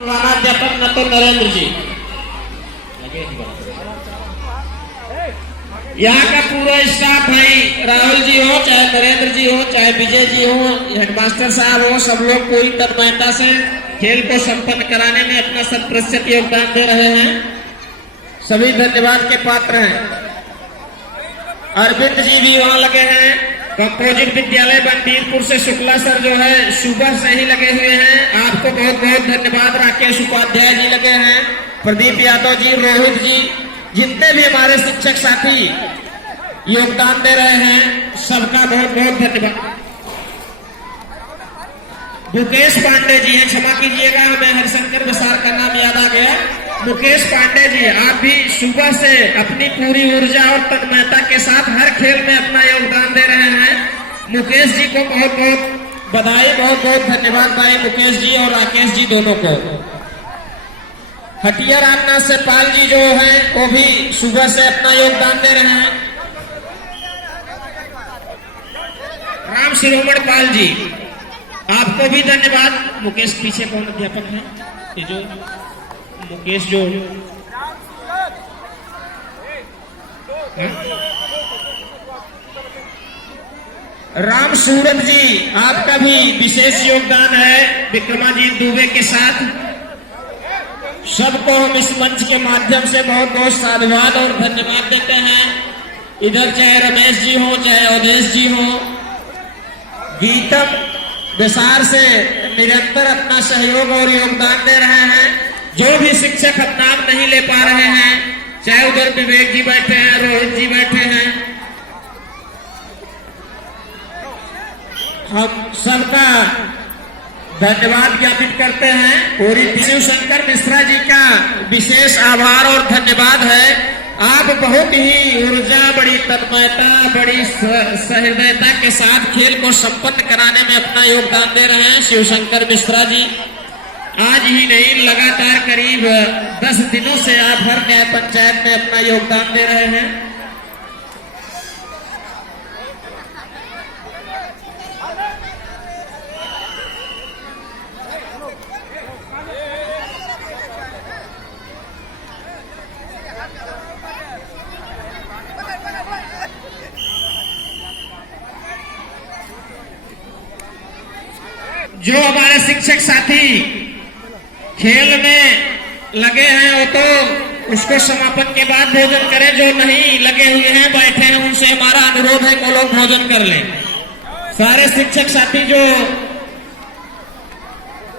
अध्यापक न तो नरेंद्र जी, यहाँ का पूरा स्टाफ भाई, राहुल जी हो चाहे नरेंद्र जी हो चाहे विजय जी हो, हेडमास्टर साहब हो, सब लोग पूरी तन्मयता से खेल को संपन्न कराने में अपना 100% योगदान दे रहे हैं। सभी धन्यवाद के पात्र हैं। अरविंद जी भी वहां लगे हैं। कंपोजिट विद्यालय बंटीरपुर से शुक्ला सर जो है सुबह से ही लगे हुए हैं, आपको बहुत बहुत धन्यवाद। राकेश उपाध्याय जी लगे हैं, प्रदीप यादव जी, रोहित जी, जितने भी हमारे शिक्षक साथी योगदान दे रहे हैं सबका बहुत बहुत धन्यवाद। मुकेश पांडे जी हैं, क्षमा कीजिएगा हमें हरिशंकर विसार का नाम याद आ गया। मुकेश पांडे जी, आप भी सुबह से अपनी पूरी ऊर्जा और तन्मयता के साथ हर खेल में अपना योगदान दे रहे हैं। मुकेश जी को बहुत बहुत बधाई, बहुत बहुत धन्यवाद भाई मुकेश जी और राकेश जी दोनों को। हटिया रामनाथ से पाल जी जो हैं वो भी सुबह से अपना योगदान दे रहे हैं। राम शिरोमण पाल जी, आपको भी धन्यवाद। मुकेश पीछे कौन अध्यापक है? ये जो मुकेश जो राम सूरत जी, आपका भी विशेष योगदान है विक्रमाजीत दुबे के साथ। सबको हम इस मंच के माध्यम से बहुत बहुत साधुवाद और धन्यवाद देते हैं। इधर चाहे रमेश जी हो चाहे अवधेश जी हो, गीतम विसार से निरंतर अपना सहयोग और योगदान दे रहे हैं। जो भी शिक्षक अपना नाम नहीं ले पा रहे हैं, चाहे उधर विवेक जी बैठे हैं, रोहित जी बैठे हैं, हम सबका धन्यवाद ज्ञापित करते हैं। और शिवशंकर मिश्रा जी का विशेष आभार और धन्यवाद है। आप बहुत ही ऊर्जा, बड़ी तन्मयता, बड़ी सहृदयता के साथ खेल को संपन्न कराने में अपना योगदान दे रहे हैं। शिवशंकर मिश्रा जी आज ही नहीं, लगातार करीब 10 दिनों से आप हर न्याय पंचायत में अपना योगदान दे रहे हैं। जो हमारे शिक्षक साथी खेल में लगे हैं वो तो उसको समापन के बाद भोजन करें, जो नहीं लगे हुए हैं बैठे हैं उनसे हमारा अनुरोध है कि लोग भोजन कर लें। सारे शिक्षक साथी जो